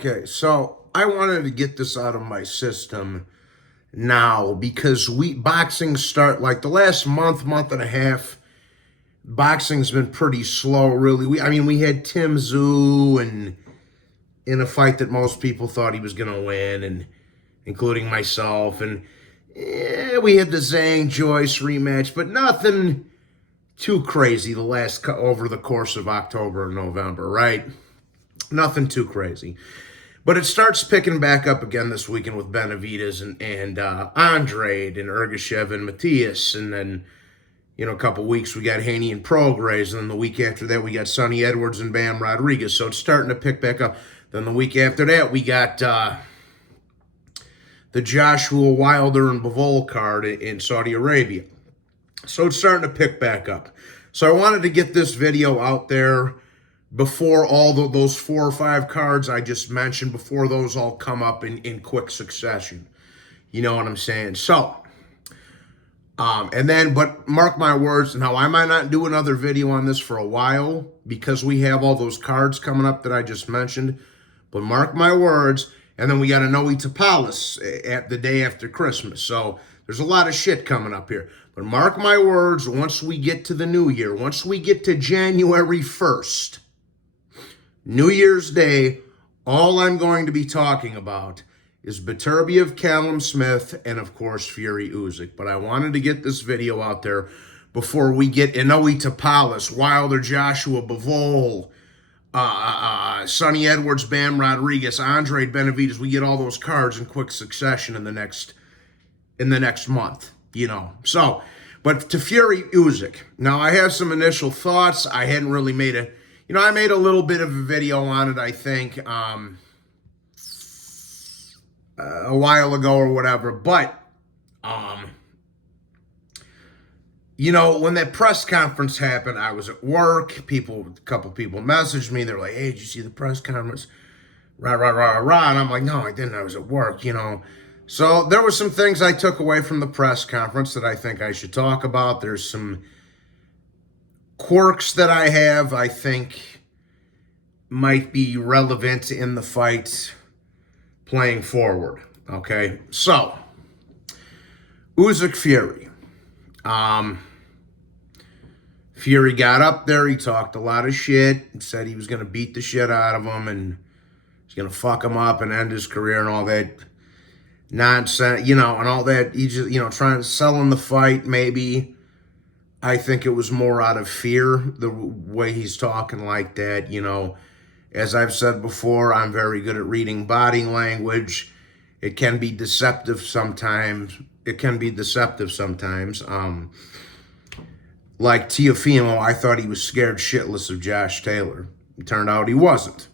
Okay, so I wanted to get this out of my system now because boxing start like the last month and a half. Boxing's been pretty slow, really. We had Tim Zoo and in a fight that most people thought he was gonna win, and including myself, and we had the Zhang Joyce rematch, but nothing too crazy. Over the course of October and November, right? Nothing too crazy. But it starts picking back up again this weekend with Benavidez and Andrade and Ergashev and Matias. And then, a couple weeks we got Haney and Prograis. And then the week after that we got Sonny Edwards and Bam Rodriguez. So it's starting to pick back up. Then the week after that we got the Joshua Wilder and Bivol card in Saudi Arabia. So it's starting to pick back up. So I wanted to get this video out there before those 4 or 5 cards I just mentioned, before those all come up in quick succession. You know what I'm saying? So, but mark my words, now I might not do another video on this for a while because we have all those cards coming up that I just mentioned, but mark my words, and then we got a Noe Tapalis at the day after Christmas. So there's a lot of shit coming up here. But mark my words, once we get to the new year, once we get to January 1st, New Year's Day, all I'm going to be talking about is Beterbiev, Callum Smith, and of course Fury Usyk. But I wanted to get this video out there before we get Inoue Tapalis, Wilder, Joshua, Bivol, Sonny Edwards, Bam Rodriguez, Andrade, Benavidez. We get all those cards in quick succession in the next month, So, but to Fury Usyk. Now I have some initial thoughts. I hadn't really made I made a little bit of a video on it, I think, a while ago or whatever. But, when that press conference happened, I was at work. A couple people messaged me. They're like, hey, did you see the press conference? Rah, rah, rah, rah. And I'm like, no, I didn't. I was at work, So there were some things I took away from the press conference that I think I should talk about. There's some quirks that I think might be relevant in the fight playing forward. Okay, so Usyk Fury. Fury got up there. He talked a lot of shit and said he was going to beat the shit out of him and he's going to fuck him up and end his career and all that nonsense, and all that. He just, trying to sell in the fight maybe. I think it was more out of fear, the way he's talking like that, As I've said before, I'm very good at reading body language. It can be deceptive sometimes. Like Teofimo, I thought he was scared shitless of Josh Taylor. It turned out he wasn't.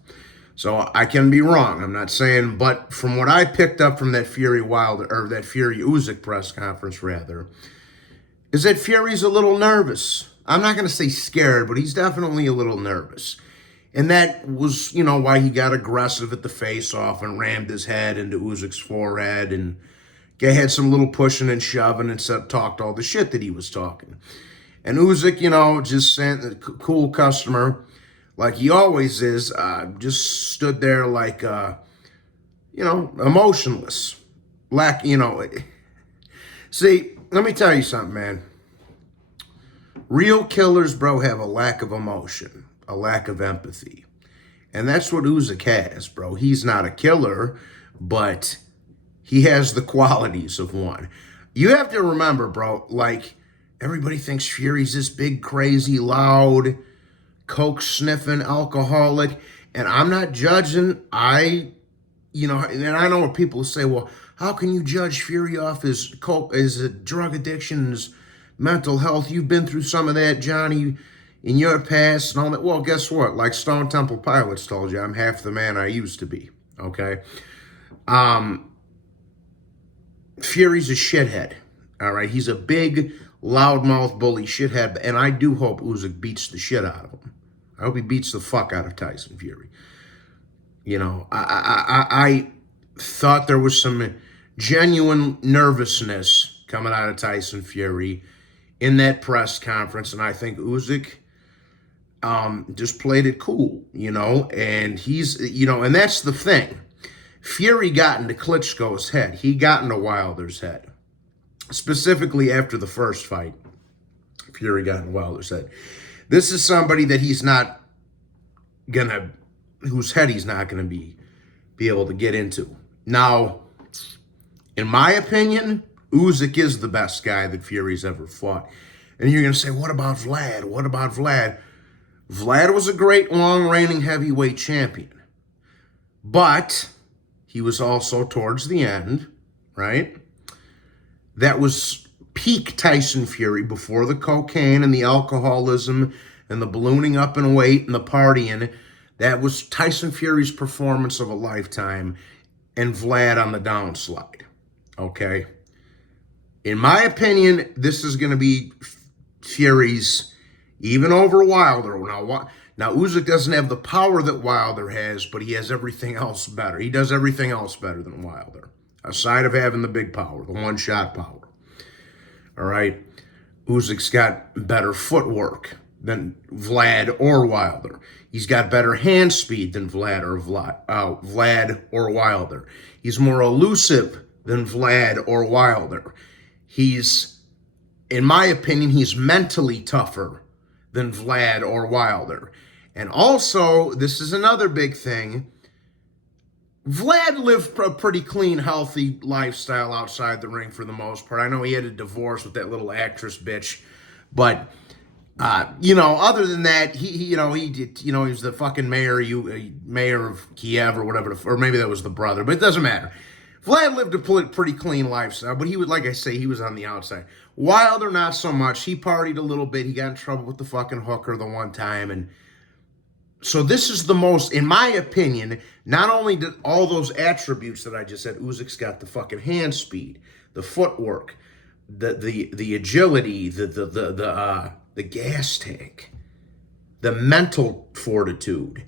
So I can be wrong. I'm not saying, but from what I picked up from that Fury Usyk press conference, rather, is that Fury's a little nervous. I'm not going to say scared, but he's definitely a little nervous. And that was, why he got aggressive at the face-off and rammed his head into Usyk's forehead and had some little pushing and shoving and talked all the shit that he was talking. And Usyk, just sent a cool customer, like he always is, just stood there like, emotionless. See, let me tell you something, man. Real killers, bro, have a lack of emotion, a lack of empathy. And that's what Usyk has, bro. He's not a killer, but he has the qualities of one. You have to remember, bro, like, everybody thinks Fury's this big, crazy, loud, coke-sniffing alcoholic. And I'm not judging. And I know what people say, well, how can you judge Fury off his drug addiction, his mental health? You've been through some of that, Johnny, in your past and all that. Well, guess what? Like Stone Temple Pilots told you, I'm half the man I used to be, okay? Fury's a shithead, all right? He's a big, loudmouth bully shithead, and I do hope Usyk beats the shit out of him. I hope he beats the fuck out of Tyson Fury. I thought there was some genuine nervousness coming out of Tyson Fury in that press conference, and I think Usyk, just played it cool, and and that's the thing. Fury got into Klitschko's head. He got into Wilder's head. Specifically after the first fight, Fury got into Wilder's head. This is somebody that whose head he's not gonna be able to get into. Now, in my opinion, Usyk is the best guy that Fury's ever fought. And you're gonna say, what about Vlad? What about Vlad? Vlad was a great long-reigning heavyweight champion. But he was also, towards the end, right? That was peak Tyson Fury before the cocaine and the alcoholism and the ballooning up in weight and the partying. That was Tyson Fury's performance of a lifetime, and Vlad on the downslide, okay? In my opinion, this is going to be Fury's, even over Wilder. Now, Usyk doesn't have the power that Wilder has, but he has everything else better. He does everything else better than Wilder, aside of having the big power, the one-shot power. All right? Usyk's got better footwork than Vlad or Wilder. He's got better hand speed than Vlad or Wilder. He's more elusive than Vlad or Wilder. In my opinion, he's mentally tougher than Vlad or Wilder. And also, this is another big thing, Vlad lived a pretty clean, healthy lifestyle outside the ring for the most part. I know he had a divorce with that little actress bitch, but other than that, he was the fucking mayor of Kiev or whatever, or maybe that was the brother, but it doesn't matter. Vlad lived a pretty clean lifestyle, but he would, like I say, he was on the outside. Wilder, not so much. He partied a little bit. He got in trouble with the fucking hooker the one time, and so this is the most, in my opinion, not only did all those attributes that I just said, Usyk's got the fucking hand speed, the footwork, the agility, the gas tank, the mental fortitude,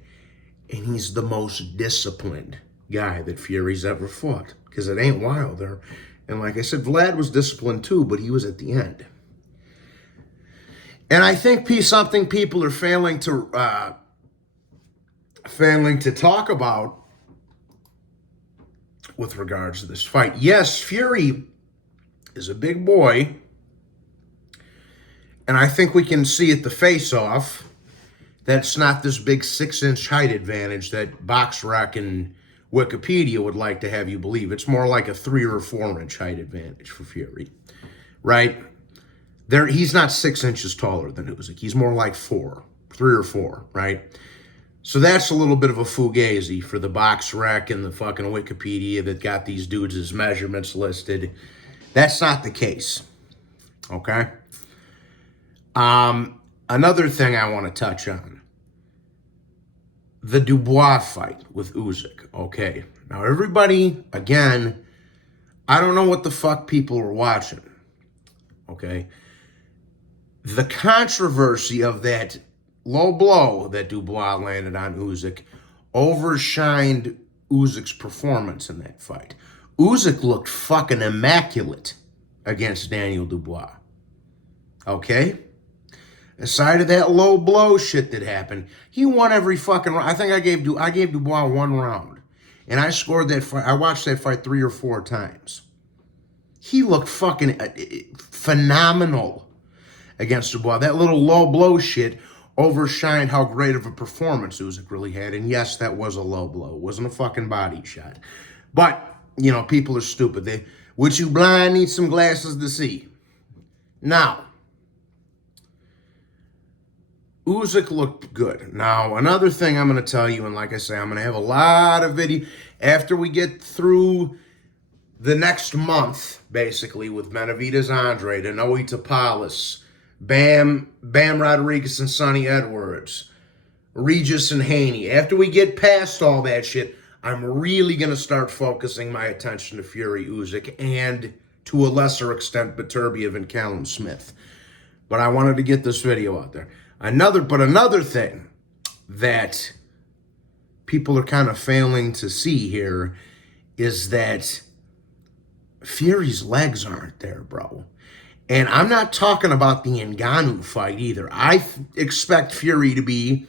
and he's the most disciplined guy that Fury's ever fought, because it ain't Wilder. And like I said, Vlad was disciplined too, but he was at the end. And I think something people are failing to talk about with regards to this fight. Yes, Fury is a big boy, and I think we can see at the face-off that's not this big 6-inch height advantage that BoxRec and Wikipedia would like to have you believe. It's more like a 3 or 4-inch height advantage for Fury, right? He's not 6 inches taller than Usyk. He's more like 3 or 4, right? So that's a little bit of a fugazi for the BoxRec and the fucking Wikipedia that got these dudes' as measurements listed. That's not the case, okay? Another thing I want to touch on, the Dubois fight with Usyk, okay? Now, everybody, again, I don't know what the fuck people were watching, okay? The controversy of that low blow that Dubois landed on Usyk overshined Usyk's performance in that fight. Usyk looked fucking immaculate against Daniel Dubois, okay? Aside of that low blow shit that happened, he won every fucking round. I think I gave Dubois 1 round. And I scored that fight. I watched that fight 3 or 4 times. He looked fucking phenomenal against Dubois. That little low blow shit overshined how great of a performance Usyk really had. And yes, that was a low blow. It wasn't a fucking body shot. But, people are stupid. Would you blind need some glasses to see? Now, Usyk looked good. Now, another thing I'm going to tell you, and like I say, I'm going to have a lot of video after we get through the next month, basically, with Benavidez Andrade and Noe Tapales, Bam Rodriguez and Sonny Edwards, Regis and Haney. After we get past all that shit, I'm really going to start focusing my attention to Fury Usyk and, to a lesser extent, Beterbiev and Callum Smith. But I wanted to get this video out there. Another thing that people are kind of failing to see here is that Fury's legs aren't there, bro. And I'm not talking about the Ngannou fight either. I expect Fury to be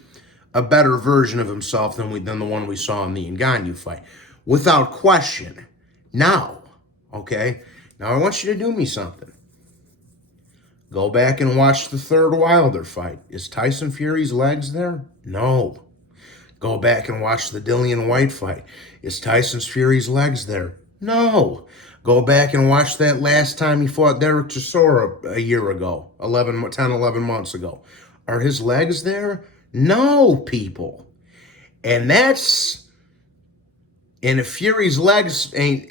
a better version of himself than the one we saw in the Ngannou fight, without question. Now, okay, now I want you to do me something. Go back and watch the third Wilder fight. Is Tyson Fury's legs there? No. Go back and watch the Dillian White fight. Is Tyson Fury's legs there? No. Go back and watch that last time he fought Derek Chisora a year ago, 11 months ago. Are his legs there? No, people. And if Fury's legs ain't...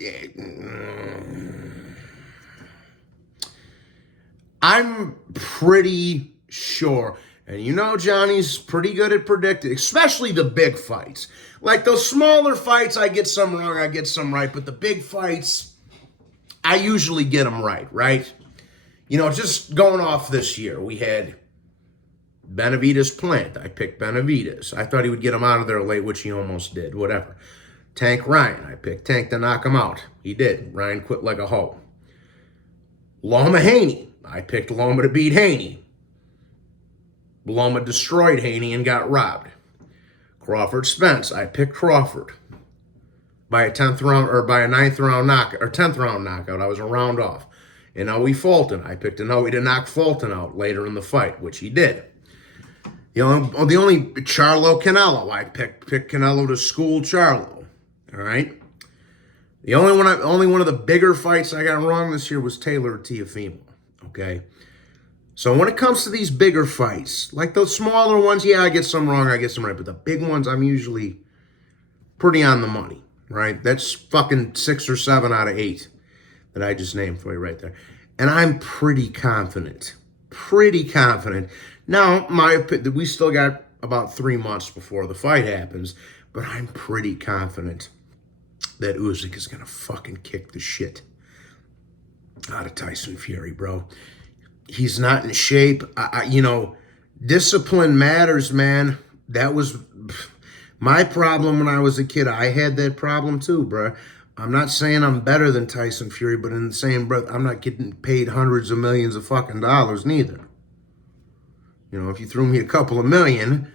I'm pretty sure, and you know Johnny's pretty good at predicting, especially the big fights. Like those smaller fights, I get some wrong, I get some right, but the big fights, I usually get them right? You know, just going off this year, we had Benavidez Plant. I picked Benavidez. I thought he would get him out of there late, which he almost did, whatever. Tank Ryan. I picked Tank to knock him out. He did. Ryan quit like a hoe. Loma Haney. I picked Loma to beat Haney. Loma destroyed Haney and got robbed. Crawford Spence. I picked Crawford by a 10th round or by a 9th round knockout or 10th round knockout. I was a round off. Inoue Fulton. I picked Inoue to knock Fulton out later in the fight, which he did. The only Charlo Canelo. I picked Canelo to school Charlo. All right. The only one of the bigger fights I got wrong this year was Taylor Teofimo. Okay. So when it comes to these bigger fights, like those smaller ones, yeah, I get some wrong, I get some right. But the big ones, I'm usually pretty on the money, right? That's fucking 6 or 7 out of 8 that I just named for you right there. And I'm pretty confident. Pretty confident. Now, we still got about 3 months before the fight happens, but I'm pretty confident that Usyk is going to fucking kick the shit out of Tyson Fury, bro. He's not in shape. Discipline matters, man. That was my problem when I was a kid. I had that problem too, bro. I'm not saying I'm better than Tyson Fury, but in the same breath, I'm not getting paid hundreds of millions of fucking dollars neither. You know, if you threw me a couple of million,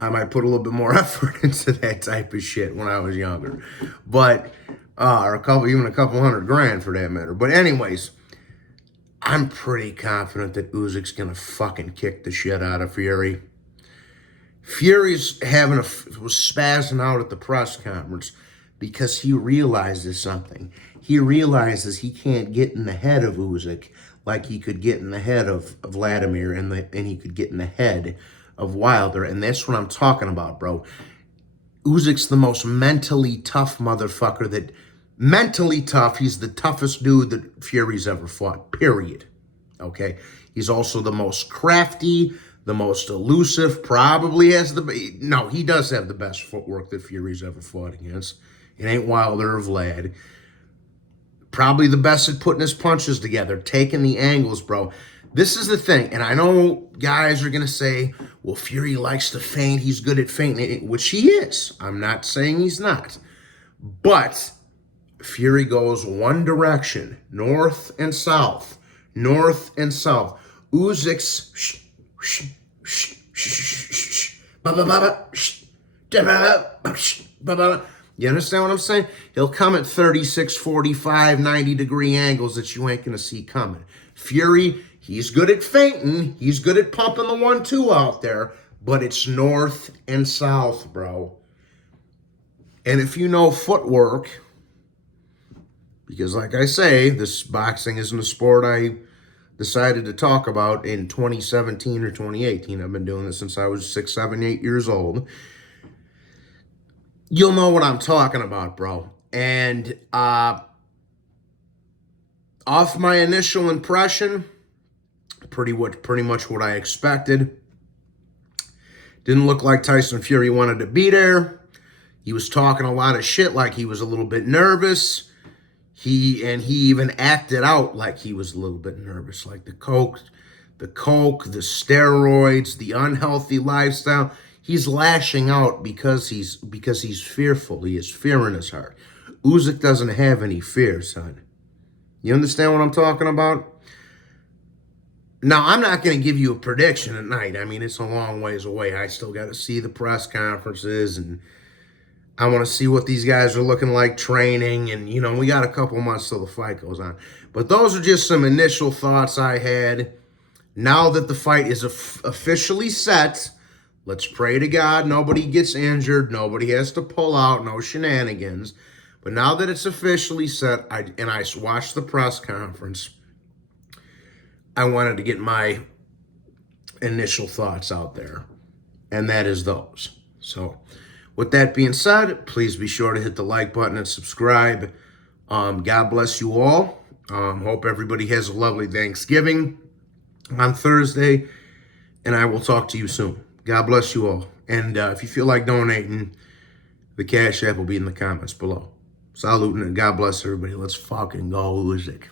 I might put a little bit more effort into that type of shit when I was younger. But, or even a couple $100,000 for that matter. But anyways, I'm pretty confident that Usyk's going to fucking kick the shit out of Fury. Fury's was spazzing out at the press conference because he realizes something. He realizes he can't get in the head of Usyk like he could get in the head of Vladimir and he could get in the head of Wilder. And that's what I'm talking about, bro. Usyk's the most mentally tough motherfucker mentally tough. He's the toughest dude that Fury's ever fought, period. Okay? He's also the most crafty, the most elusive, probably has he does have the best footwork that Fury's ever fought against. It ain't Wilder or Vlad. Probably the best at putting his punches together, taking the angles, bro. This is the thing, and I know guys are going to say, well, Fury likes to feint. He's good at feinting, which he is. I'm not saying he's not. But Fury goes one direction, north and south, north and south. Usyk's you understand what I'm saying? He'll come at 36, 45, 90-degree angles that you ain't going to see coming. Fury, he's good at feinting. He's good at pumping the 1-2 out there. But it's north and south, bro. And if you know footwork, because like I say, this boxing isn't a sport I decided to talk about in 2017 or 2018. I've been doing this since I was 6, 7, 8 years old. You'll know what I'm talking about, bro. And off my initial impression, pretty much what I expected. Didn't look like Tyson Fury wanted to be there. He was talking a lot of shit like he was a little bit nervous. He even acted out like he was a little bit nervous, like the coke, the steroids, the unhealthy lifestyle. He's lashing out because he's fearful. He has fear in his heart. Usyk doesn't have any fear, son. You understand what I'm talking about? Now, I'm not going to give you a prediction at night. I mean, it's a long ways away. I still got to see the press conferences, and I want to see what these guys are looking like training. And, you know, we got a couple months till the fight goes on. But those are just some initial thoughts I had. Now that the fight is officially set, let's pray to God nobody gets injured, nobody has to pull out, no shenanigans. But now that it's officially set, I watched the press conference, I wanted to get my initial thoughts out there, and that is those. So with that being said, please be sure to hit the like button and subscribe. God bless you all. Hope everybody has a lovely Thanksgiving on Thursday, and I will talk to you soon. God bless you all. And if you feel like donating, the Cash App will be in the comments below. Salute and God bless everybody. Let's fucking go, Usyk.